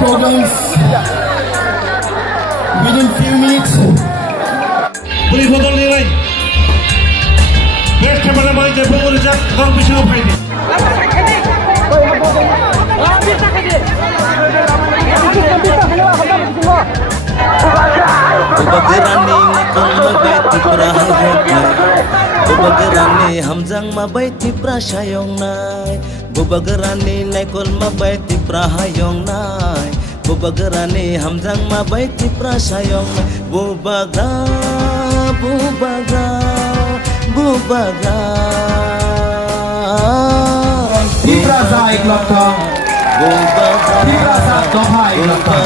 Programs within few minutes. Beri foto nilai. Best kamera main je pun boleh jak kau bisa ngapain ni? Bubagerani ngakon mabeti prahayong Bubagerani hamjang mabeti prasayong nai Bubagerani naikon mabeti prahayong nai Bubagerani hamjang mabeti prasayong nai Bubaga bubaga bubaga Dirasa iklapta. Dirasa doha iklapta.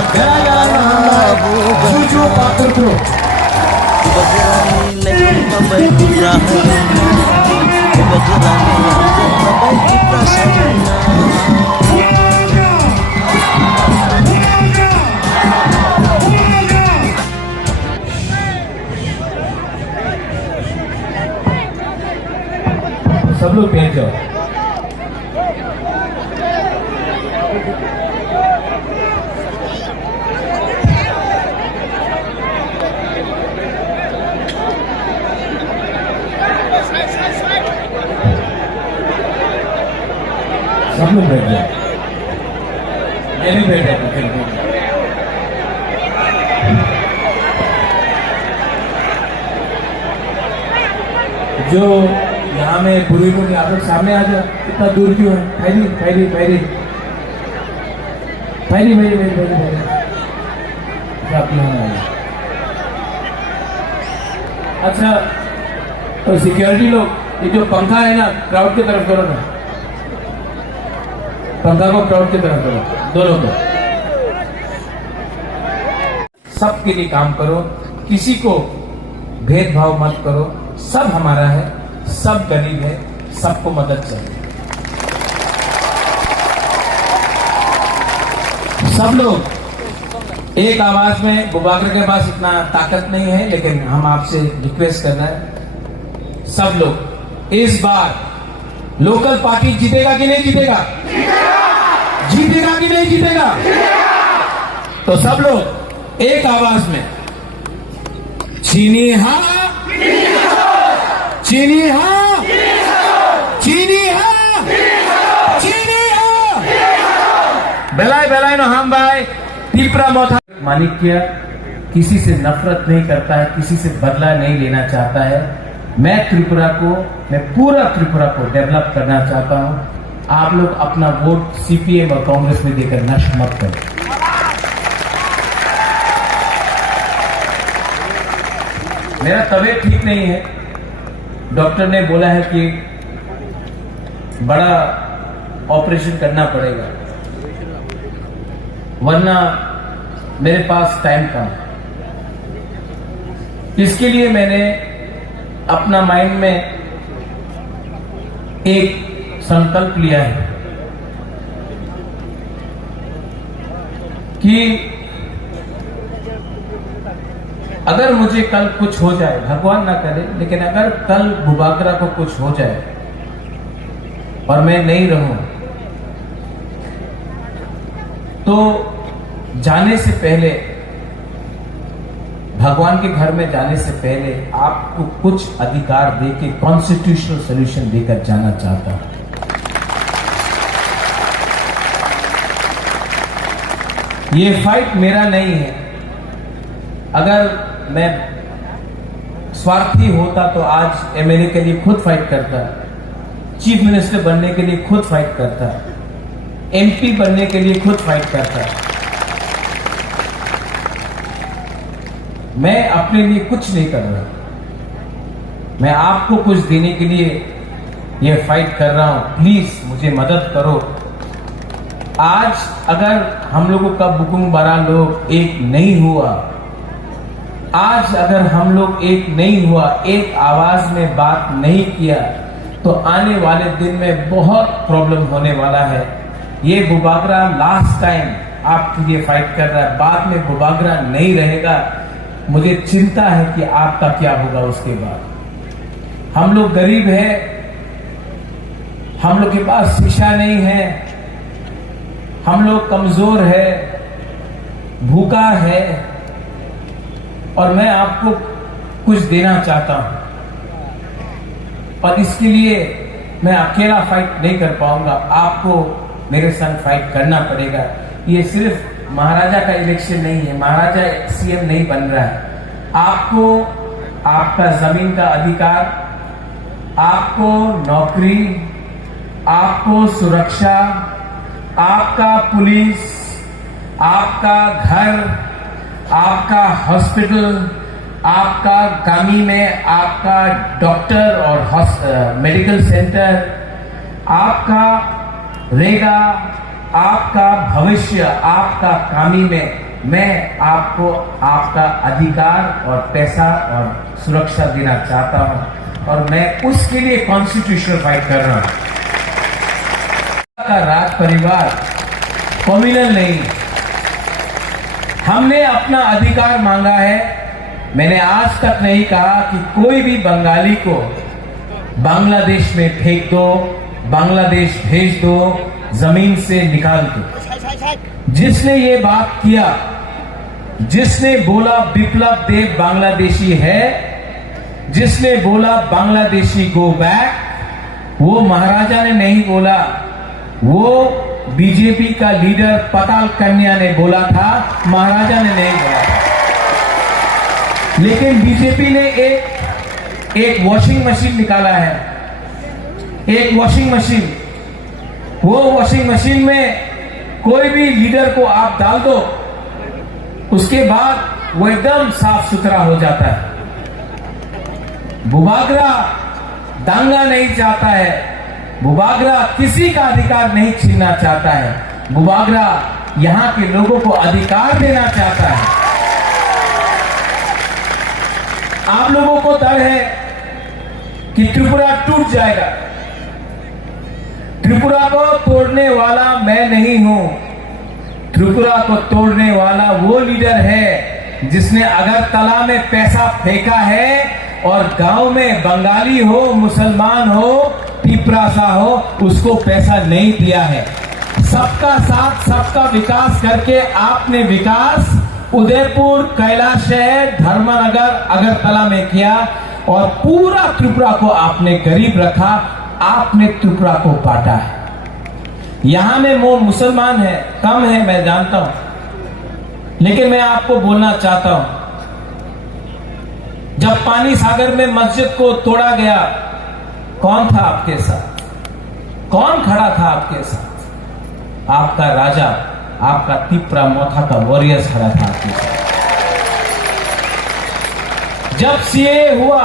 Juju patur bro. Bubagerani naikon mabeti prahayong nai Bubagerani hamjang mabeti prasayong nai सब लोग बैठ जाओ। सब लोग बैठ जाओ। मैं भी बैठ जाता हूँ। जो यहाँ में बुजुर्गों के आप लोग सामने आ जाओ। इतना दूर क्यों है? फैली फैली फैली फैली फैली फैली फैली फैली आप यहाँ आ जाओ। अच्छा तो सिक्योरिटी लोग ये जो पंखा है ना क्राउड की तरफ करो ना, पंखा को क्राउड की तरफ करो, दोनों को। सबके लिए काम करो, किसी को भेदभाव मत करो। सब हमारा है, सब गरीब है, सबको मदद चाहिए। सब लोग एक आवाज में, बुबाकर के पास इतना ताकत नहीं है लेकिन हम आपसे रिक्वेस्ट कर रहे हैं, सब लोग इस बार लोकल पार्टी जीतेगा कि नहीं जीतेगा? जीतेगा कि नहीं जीतेगा? तो सब लोग एक आवाज में चीनी हाँ, चीनी हाँ, चीनी हाँ, चीनी हाँ। बेलाय बेलाय नो हम भाई तीपरा मोथा मानिक्य किसी से नफरत नहीं करता है, किसी से बदला नहीं लेना चाहता है। मैं त्रिपुरा को, मैं पूरा त्रिपुरा को डेवलप करना चाहता हूं। आप लोग अपना वोट सीपीएम और कांग्रेस में देकर नष्ट मत करें। मेरा तबीयत ठीक नहीं है, डॉक्टर ने बोला है कि बड़ा ऑपरेशन करना पड़ेगा, वरना मेरे पास टाइम कम है। इसके लिए मैंने अपना माइंड में एक संकल्प लिया है कि अगर मुझे कल कुछ हो जाए, भगवान ना करे, लेकिन अगर कल बुबागरा को कुछ हो जाए और मैं नहीं रहूं तो जाने से पहले, भगवान के घर में जाने से पहले आपको कुछ अधिकार देके कॉन्स्टिट्यूशनल सोल्यूशन देकर जाना चाहता हूं। ये फाइट मेरा नहीं है। अगर मैं स्वार्थी होता तो आज एमएलए के लिए खुद फाइट करता, चीफ मिनिस्टर बनने के लिए खुद फाइट करता, एमपी बनने के लिए खुद फाइट करता। मैं अपने लिए कुछ नहीं कर रहा, मैं आपको कुछ देने के लिए ये फाइट कर रहा हूं। प्लीज मुझे मदद करो। आज अगर हम लोगों का बुकुंग बड़ा लोग एक नहीं हुआ, आज अगर हम लोग एक नहीं हुआ, एक आवाज में बात नहीं किया, तो आने वाले दिन में बहुत प्रॉब्लम होने वाला है। ये बुबागरा लास्ट टाइम आपके लिए फाइट कर रहा है, बाद में बुबागरा नहीं रहेगा। मुझे चिंता है कि आपका क्या होगा उसके बाद। हम लोग गरीब हैं, हम लोग के पास शिक्षा नहीं है, हम लोग कमजोर है, भूखा है, और मैं आपको कुछ देना चाहता हूं। और इसके लिए मैं अकेला फाइट नहीं कर पाऊंगा, आपको मेरे संग फाइट करना पड़ेगा। ये सिर्फ महाराजा का इलेक्शन नहीं है, महाराजा सीएम नहीं बन रहा है। आपको आपका जमीन का अधिकार, आपको नौकरी, आपको सुरक्षा, आपका पुलिस, आपका घर, आपका हॉस्पिटल, आपका गामी में आपका डॉक्टर और मेडिकल सेंटर, आपका रेगा, आपका भविष्य, आपका कामी में मैं आपको आपका अधिकार और पैसा और सुरक्षा देना चाहता हूं, और मैं उसके लिए कॉन्स्टिट्यूशनल फाइट कर रहा हूं। का राज परिवार कम्युनल नहीं, हमने अपना अधिकार मांगा है। मैंने आज तक नहीं कहा कि कोई भी बंगाली को बांग्लादेश में फेंक दो, बांग्लादेश भेज दो, जमीन से निकाल दो। जिसने ये बात किया, जिसने बोला विप्लव देव बांग्लादेशी है, जिसने बोला बांग्लादेशी गो बैक, वो महाराजा ने नहीं बोला, वो बीजेपी का लीडर पताल कन्या ने बोला था, महाराजा ने नहीं बोला था। लेकिन बीजेपी ने एक वॉशिंग मशीन निकाला है, एक वॉशिंग मशीन। वो वॉशिंग मशीन में कोई भी लीडर को आप डाल दो, उसके बाद वो एकदम साफ सुथरा हो जाता है। बुबागरा दांगा नहीं चाहता है, बुबागरा किसी का अधिकार नहीं छीनना चाहता है, बुबागरा यहां के लोगों को अधिकार देना चाहता है। आप लोगों को डर है कि त्रिपुरा टूट जाएगा। त्रिपुरा को तोड़ने वाला मैं नहीं हूं, त्रिपुरा को तोड़ने वाला वो लीडर है जिसने अगरतला में पैसा फेंका है और गांव में बंगाली हो, मुसलमान हो, पिपरासा हो, उसको पैसा नहीं दिया है। सबका साथ सबका विकास करके आपने विकास उदयपुर, कैलाश शहर, धर्मनगर, अगरतला में किया और पूरा त्रिपुरा को आपने गरीब रखा, आपने त्रिपुरा को बांटा है। यहां में वो मुसलमान है, कम है, मैं जानता हूं, लेकिन मैं आपको बोलना चाहता हूं, जब पानी सागर में मस्जिद को तोड़ा गया, कौन था आपके साथ? कौन खड़ा था आपके साथ? आपका राजा, आपका तिपरा मोथा का वॉरियर्स खड़ा था आपके साथ। जब सीए हुआ,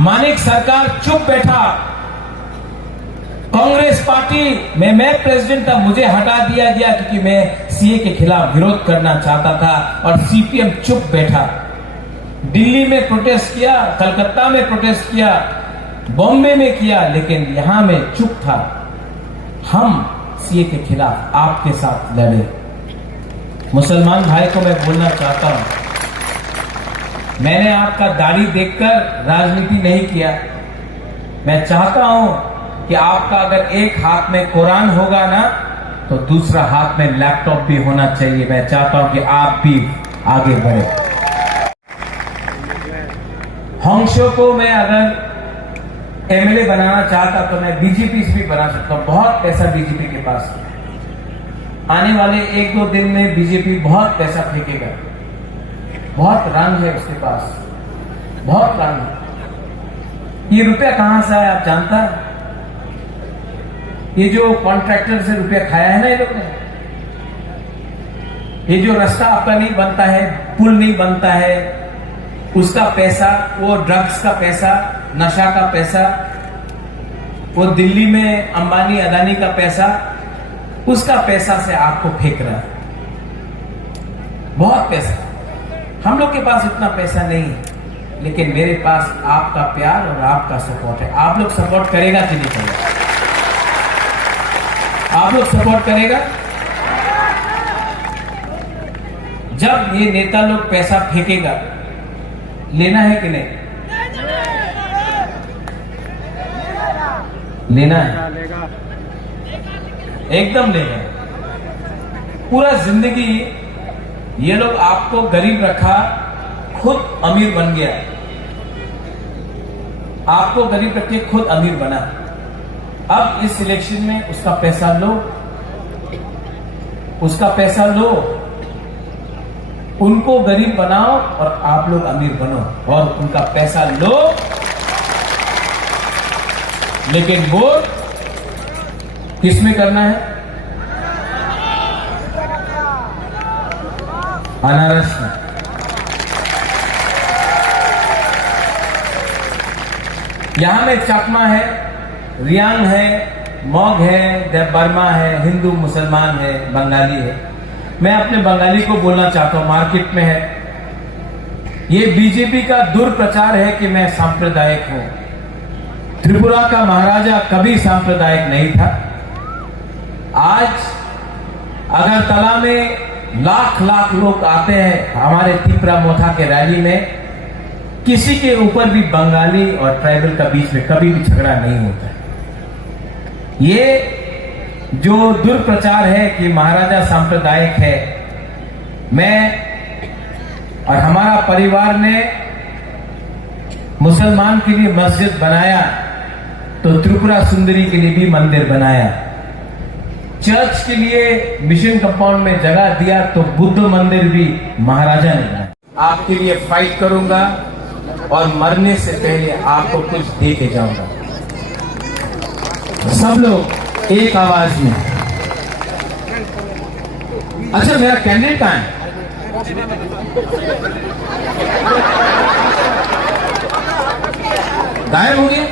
मानिक सरकार चुप बैठा, कांग्रेस पार्टी में मैं प्रेसिडेंट था, मुझे हटा दिया गया क्योंकि मैं सीए के खिलाफ विरोध करना चाहता था और सीपीएम चुप बैठा। दिल्ली में प्रोटेस्ट किया, कलकत्ता में प्रोटेस्ट किया, बॉम्बे में किया, लेकिन यहां में चुप था। हम सीए के खिलाफ आपके साथ लड़े। मुसलमान भाई को मैं बोलना चाहता हूं, मैंने आपका दाढ़ी देखकर राजनीति नहीं किया। मैं चाहता हूं कि आपका अगर एक हाथ में कुरान होगा ना, तो दूसरा हाथ में लैपटॉप भी होना चाहिए। मैं चाहता हूं कि आप भी आगे बढ़े। हंसो को मैं अगर एमएलए बनाना चाहता तो मैं बीजेपी से भी बना सकता हूं। बहुत पैसा बीजेपी के पास है। आने वाले 1-2 दिन में बीजेपी बहुत पैसा फेंकेगा, बहुत रंग है उसके पास, बहुत रंग है। ये रुपया कहां से आया आप जानता है? ये जो कॉन्ट्रैक्टर से रुपया खाया है ना ये लोग ने, ये जो रास्ता आपका नहीं बनता है, पुल नहीं बनता है, उसका पैसा, वो ड्रग्स का पैसा, नशा का पैसा, वो दिल्ली में अंबानी अदानी का पैसा, उसका पैसा से आपको फेंक रहा है। बहुत पैसा। हम लोग के पास इतना पैसा नहीं है, लेकिन मेरे पास आपका प्यार और आपका सपोर्ट है। आप लोग सपोर्ट करेगा कि नहीं करेगा? आप लोग सपोर्ट करेगा? जब ये नेता लोग पैसा फेंकेगा, लेना है कि नहीं? लेना है, एकदम लेना है। पूरा जिंदगी ये लोग आपको गरीब रखा, खुद अमीर बन गया। आपको गरीब रख के खुद अमीर बना। अब इस इलेक्शन में उसका पैसा लो, उसका पैसा लो, उनको गरीब बनाओ और आप लोग अमीर बनो, और उनका पैसा लो, लेकिन वोट किसमें करना है? अनारस में। यहां में चकमा है, रियांग है, मॉग है, देव बर्मा है, हिंदू मुसलमान है, बंगाली है। मैं अपने बंगाली को बोलना चाहता हूं, मार्केट में है। ये बीजेपी का दुर्प्रचार है कि मैं सांप्रदायिक हूं। त्रिपुरा का महाराजा कभी सांप्रदायिक नहीं था। आज अगरतला में लाख लाख लोग आते हैं हमारे तिपरा मोथा के रैली में, किसी के ऊपर भी बंगाली और ट्राइबल का बीच में कभी भी झगड़ा नहीं होता है। ये जो दुर्प्रचार है कि महाराजा सांप्रदायिक है, मैं और हमारा परिवार ने मुसलमान के लिए मस्जिद बनाया तो त्रिपुरा सुंदरी के लिए भी मंदिर बनाया। चर्च के लिए मिशन कंपाउंड में जगह दिया तो बुद्ध मंदिर भी महाराजा ने बनाया। आपके लिए फाइट करूंगा और मरने से पहले आपको कुछ दे के जाऊंगा। सब लोग एक आवाज में। अच्छा, मेरा कैंडिडेट कहां है? गायब हो गया।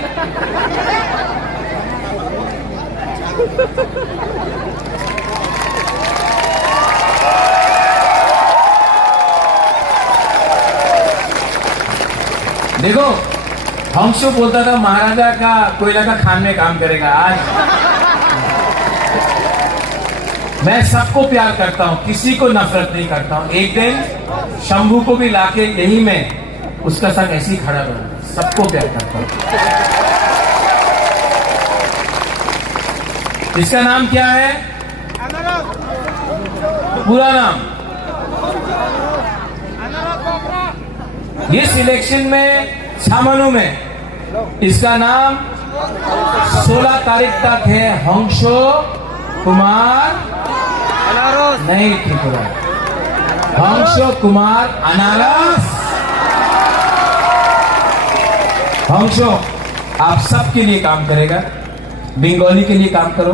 देखो, हंसो बोलता था महाराजा का कोयला का खान में काम करेगा। आज मैं सबको प्यार करता हूं, किसी को नफरत नहीं करता हूं। एक दिन शंभू को भी लाके यही मैं उसका संग ऐसे ही खड़ा करूंगा। सबको प्यार करता हूं। इसका नाम क्या है? पूरा नाम? इस इलेक्शन में छामनू में इसका नाम 16 तारीख तक है हंसो कुमार अनारस। नहीं, त्रिपुरा हंसो कुमार अनारस। हंसो आप सबके लिए काम करेगा। बंगाली के लिए काम करो,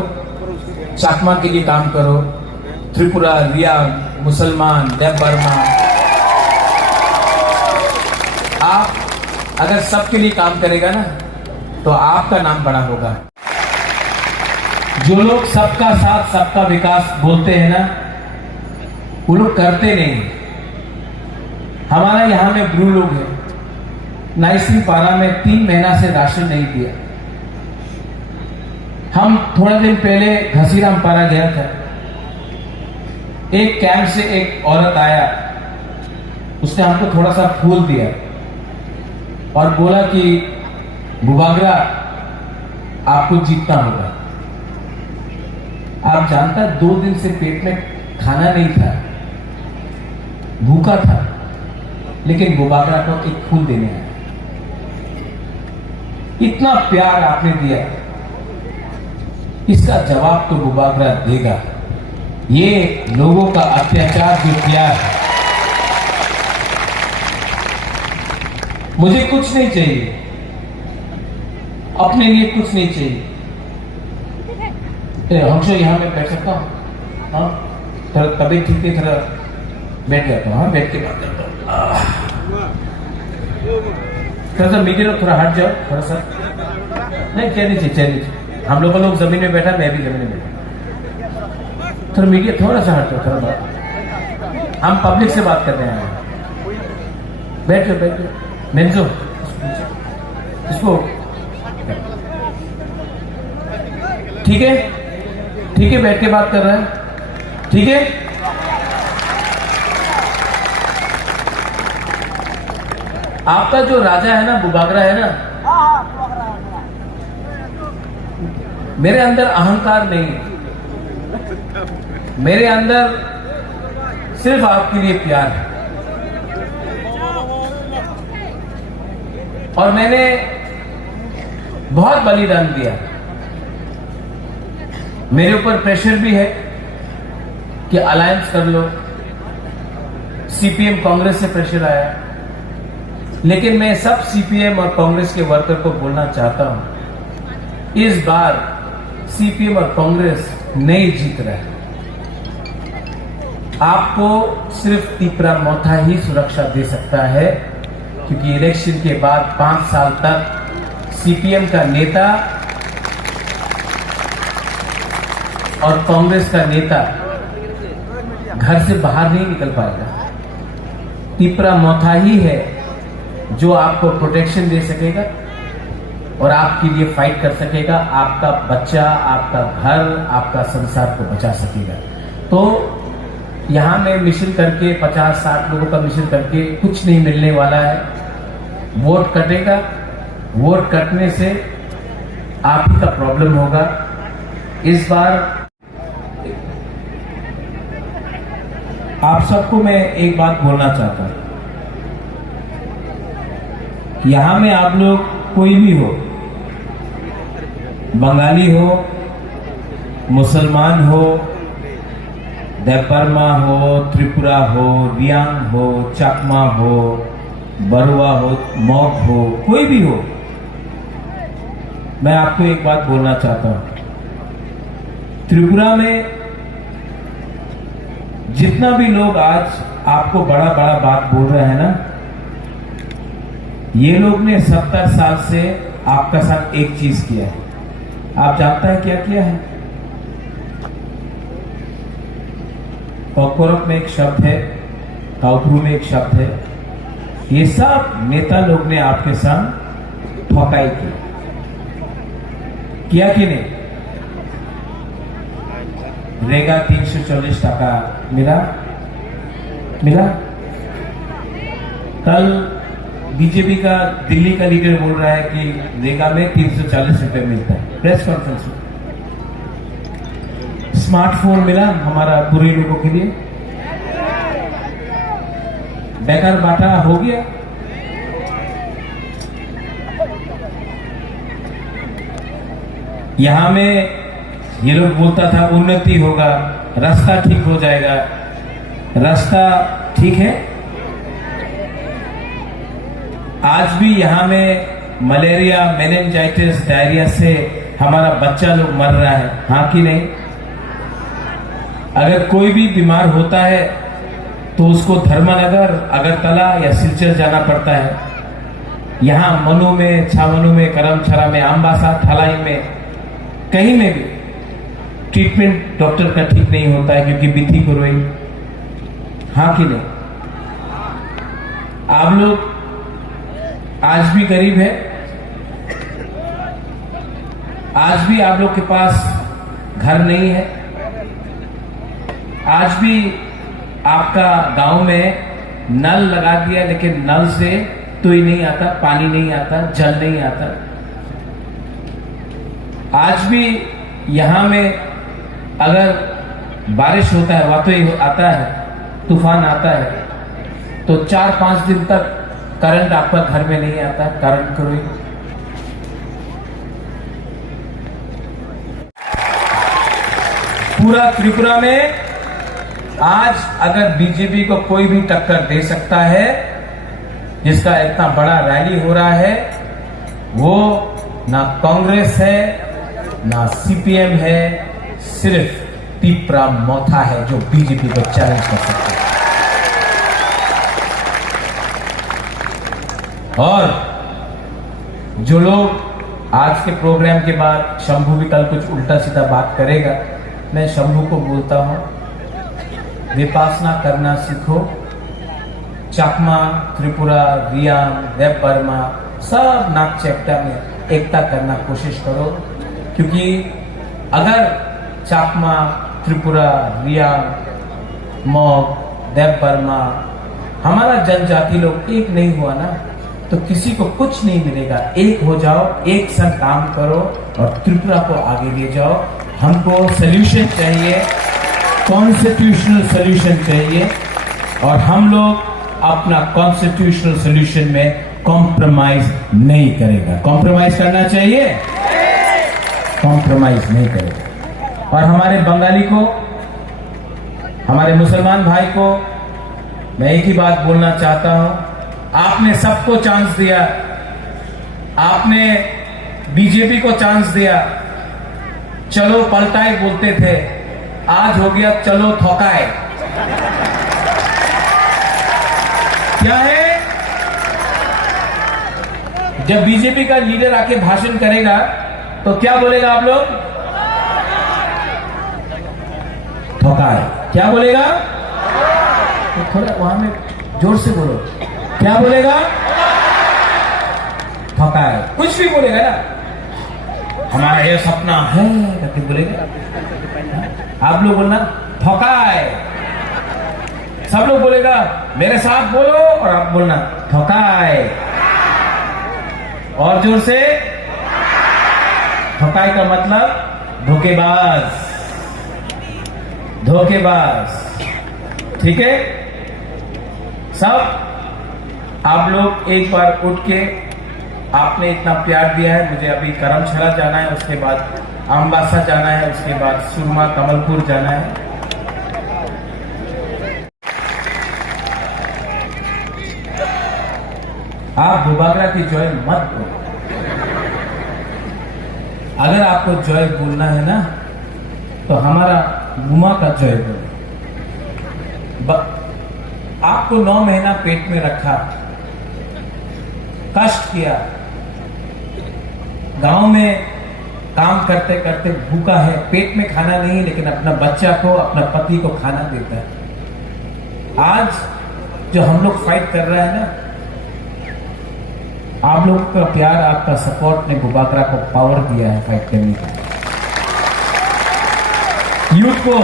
चकमा के लिए काम करो, त्रिपुरा, रियांग, मुसलमान, देव बर्मा। आप अगर सबके लिए काम करेगा ना तो आपका नाम बड़ा होगा। जो लोग सबका साथ सबका विकास बोलते हैं ना, वो लोग करते नहीं। हमारा यहां में ब्रू लोग हैं, नाइसिंग पारा में 3 महीना से राशन नहीं दिया। हम थोड़ा दिन पहले घसीराम पारा गया था। एक कैंप से एक औरत आया, उसने हमको थोड़ा सा फूल दिया और बोला कि बुबागरा आपको जीतना होगा। आप जानता, 2 दिन से पेट में खाना नहीं था, भूखा था, लेकिन बुबागरा को एक फूल देने आया। इतना प्यार आपने दिया, इसका जवाब तो बुबागरा देगा। ये लोगों का अत्याचार जो किया है, मुझे कुछ नहीं चाहिए, अपने लिए कुछ नहीं चाहिए। हमसे यहां में बैठ सकता हूं? हाँ, थोड़ा तबीयत ठीक है, थोड़ा बैठ जाता हूँ। हाँ, बैठ के बात करता हूँ। थोड़ा सा मीडिया थोड़ा हट जाओ, थोड़ा सा। नहीं, चलिए। हम लोग जमीन में बैठा, मैं भी जमीन में बैठा। थोड़ा मीडिया थोड़ा सा हट जाओ, थोड़ा बात। हम पब्लिक से बात कर रहे हैं। बैठ जाओ। मेंजो इसको ठीक है, बैठ के बात कर रहा है। ठीक है, आपका जो राजा है ना, बुबागरा है ना, मेरे अंदर अहंकार नहीं है, मेरे अंदर सिर्फ आपके लिए प्यार है। और मैंने बहुत बलिदान दिया। मेरे ऊपर प्रेशर भी है कि अलायंस कर लो, सीपीएम कांग्रेस से प्रेशर आया, लेकिन मैं सब सीपीएम और कांग्रेस के वर्कर को बोलना चाहता हूं, इस बार सीपीएम और कांग्रेस नहीं जीत रहे। आपको सिर्फ तीपरा मोथा ही सुरक्षा दे सकता है, क्योंकि इलेक्शन के बाद 5 साल तक सीपीएम का नेता और कांग्रेस का नेता घर से बाहर नहीं निकल पाएगा। तीपरा मोथा ही है जो आपको प्रोटेक्शन दे सकेगा और आपके लिए फाइट कर सकेगा, आपका बच्चा, आपका घर, आपका संसार को बचा सकेगा। तो यहां में मिशन करके 50-60 लोगों का मिशन करके कुछ नहीं मिलने वाला है। वोट कटेगा, वोट कटने से आप ही का प्रॉब्लम होगा। इस बार आप सबको मैं एक बात बोलना चाहता हूं, यहां में आप लोग कोई भी हो, बंगाली हो, मुसलमान हो, देवबर्मा हो, त्रिपुरा हो, रियांग हो, चकमा हो, बरुआ हो, मौक हो, कोई भी हो, मैं आपको एक बात बोलना चाहता हूं। त्रिपुरा में जितना भी लोग आज आपको बड़ा बड़ा बात बोल रहे हैं ना, ये लोग ने 70 साल से आपका साथ एक चीज किया है। आप जानता है क्या किया है? कोकोरक में एक शब्द है, काउपरू में एक शब्द है, ये सब नेता लोग ने आपके साथ ठोकाई की, किया कि नहीं? रेगा 340 टका मिला। कल बीजेपी का दिल्ली का लीडर बोल रहा है कि रेगा में 340 रुपए मिलता है, प्रेस कॉन्फ्रेंस में। स्मार्टफोन मिला हमारा बुरे लोगों के लिए, बेकार बांटा हो गया। यहां में ये लोग बोलता था उन्नति होगा, रास्ता ठीक हो जाएगा। रास्ता ठीक है? आज भी यहां में मलेरिया, मेनिंजाइटिस, डायरिया से हमारा बच्चा लोग मर रहा है, हाँ कि नहीं? अगर कोई भी बीमार होता है तो उसको धर्मनगर, अगरतला या सिलचर जाना पड़ता है। यहां मनु में, छावनु में, करमछरा में, आम्बासा, थलाई में, कहीं में भी ट्रीटमेंट डॉक्टर का ठीक नहीं होता है, क्योंकि बिथी को रोई, हाँ कि नहीं? आप लोग आज भी गरीब है, आज भी आप लोग के पास घर नहीं है, आज भी आपका गांव में नल लगा दिया, लेकिन नल से तो ही नहीं आता, पानी नहीं आता, जल नहीं आता। आज भी यहां में अगर बारिश होता है, वातई आता है, तूफान आता है, तो 4-5 दिन तक करंट आपका घर में नहीं आता, करंट करो। पूरा त्रिपुरा में आज अगर बीजेपी को कोई भी टक्कर दे सकता है, जिसका इतना बड़ा रैली हो रहा है, वो ना कांग्रेस है ना सीपीएम है, सिर्फ तीपरा मोथा है जो बीजेपी को चैलेंज कर सकता है। और जो लोग आज के प्रोग्राम के बाद, शंभू भी कल कुछ उल्टा सीधा बात करेगा, मैं शंभू को बोलता हूं, विपासना करना सीखो। चकमा, त्रिपुरा, रियांग, देवबर्मा, सब नाक चेप्टा में एकता करना कोशिश करो, क्योंकि अगर चकमा, त्रिपुरा, रियांग, मौक, देवबर्मा, हमारा जनजाति लोग एक नहीं हुआ ना, तो किसी को कुछ नहीं मिलेगा। एक हो जाओ, एक संग काम करो और त्रिपुरा को आगे ले जाओ। हमको सोल्यूशन चाहिए, कॉन्स्टिट्यूशनल सोल्यूशन चाहिए, और हम लोग अपना कॉन्स्टिट्यूशनल सोल्यूशन में कॉम्प्रोमाइज नहीं करेगा। कॉम्प्रोमाइज करना चाहिए? कॉम्प्रोमाइज नहीं करेगा। और हमारे बंगाली को, हमारे मुसलमान भाई को मैं एक ही बात बोलना चाहता हूं, आपने सबको चांस दिया, आपने बीजेपी को चांस दिया, चलो पलटाए बोलते थे, आज हो गया चलो ठोकाए। क्या है? जब बीजेपी का लीडर आके भाषण करेगा तो क्या बोलेगा आप लोग? ठोकाए। क्या बोलेगा? तो थोड़ा वहां में जोर से बोलो, क्या बोलेगा? ठोकाए। कुछ भी बोलेगा ना, हमारा ये सपना है करके बोलेगा। आप लोग बोलना ठोकाए, सब लोग बोलेगा मेरे साथ बोलो, और आप बोलना ठोकाए, और जोर से। ठोकाई का मतलब धोखेबाज, धोखेबाज। ठीक है? सब आप लोग एक बार उठ के, आपने इतना प्यार दिया है, मुझे अभी करमशाला जाना है, उसके बाद अम्बासा जाना है, उसके बाद सुरमा कमलपुर जाना है। आप भूभागरा की जय मत बोलो। अगर आपको जय बोलना है ना, तो हमारा गुमा का जय बोलो। आपको 9 महीना पेट में रखा, कष्ट किया, गांव में काम करते करते भूखा है, पेट में खाना नहीं, लेकिन अपना बच्चा को, अपना पति को खाना देता है। आज जो हम लोग फाइट कर रहे हैं ना, आप लोगों का प्यार, आपका सपोर्ट ने भूभागरा को पावर दिया है फाइट करने का। यूथ को,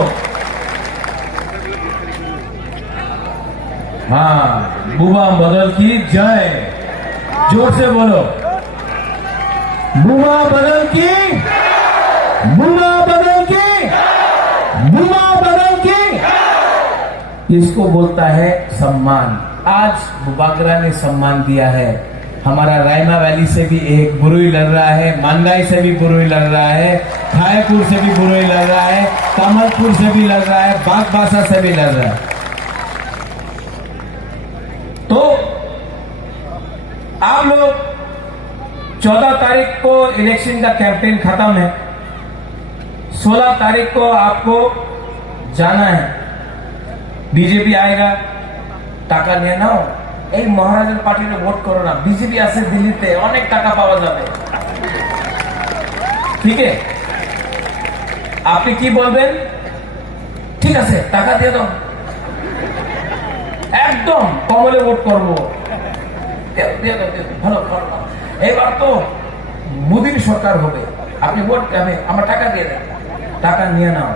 हाँ, बुबा बदल की जय, जोर से बोलो, बुबा बदल की, बुबा बदल की, बुबा बदल की। इसको बोलता है सम्मान। आज भूभागरा ने सम्मान दिया है। हमारा रायमा वैली से भी एक बुरुई लड़ रहा है, मानगाई से भी बुरुई लड़ रहा है, थायपुर से भी बुरुई लड़ रहा है, कमलपुर से भी लड़ रहा है, बागबासा से भी लड़ रहा है। तो आप लोग 14 तारीख को इलेक्शन का कैंपेन खत्म है, 16 तारीख को आपको जाना है, बीजेपी आएगा, টাকা নিয়ে নাও, এই মহারাজের পার্টিতে ভোট করো না, বিজেপি আছে দিল্লিতে, অনেক টাকা পাওয়া যাবে। ঠিক আছে? আপনি কি বলবেন? ঠিক আছে, টাকা দিয়ে দাও, একদম কমলে ভোট করবো, ভালো ভালো। এবার তো মোদির সরকার হবে, আপনি ভোট দেবে, আমার টাকা দিয়ে দেন। টাকা নিয়ে নাও,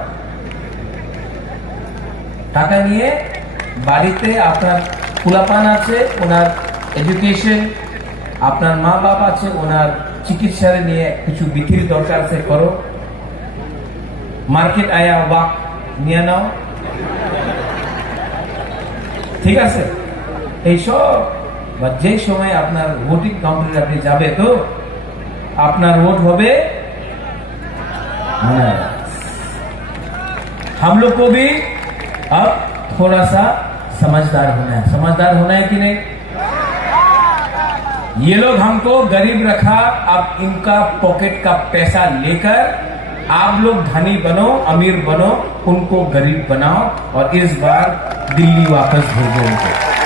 টাকা নিয়ে বাড়িতে আপনার পোলাপান আছে, ওনার এডুকেশন, আপনার মা বাবা আছে, ওনার চিকিৎসা নিয়ে কিছু বিক্রির দরকার আছে, করো। মার্কেট আয়া ওয়াক নিয়ে নাও। ঠিক আছে? এইসব যে সময় আপনার ভোটিং কাউন্টারে আপনি যাবে, তো আপনার ভোট হবে। हम लोग को भी अब थोड़ा सा समझदार होना है। समझदार होना है कि नहीं? ये लोग हमको गरीब रखा, अब इनका पॉकेट का पैसा लेकर आप लोग धनी बनो, अमीर बनो, उनको गरीब बनाओ, और इस बार दिल्ली वापस भेजो उनको।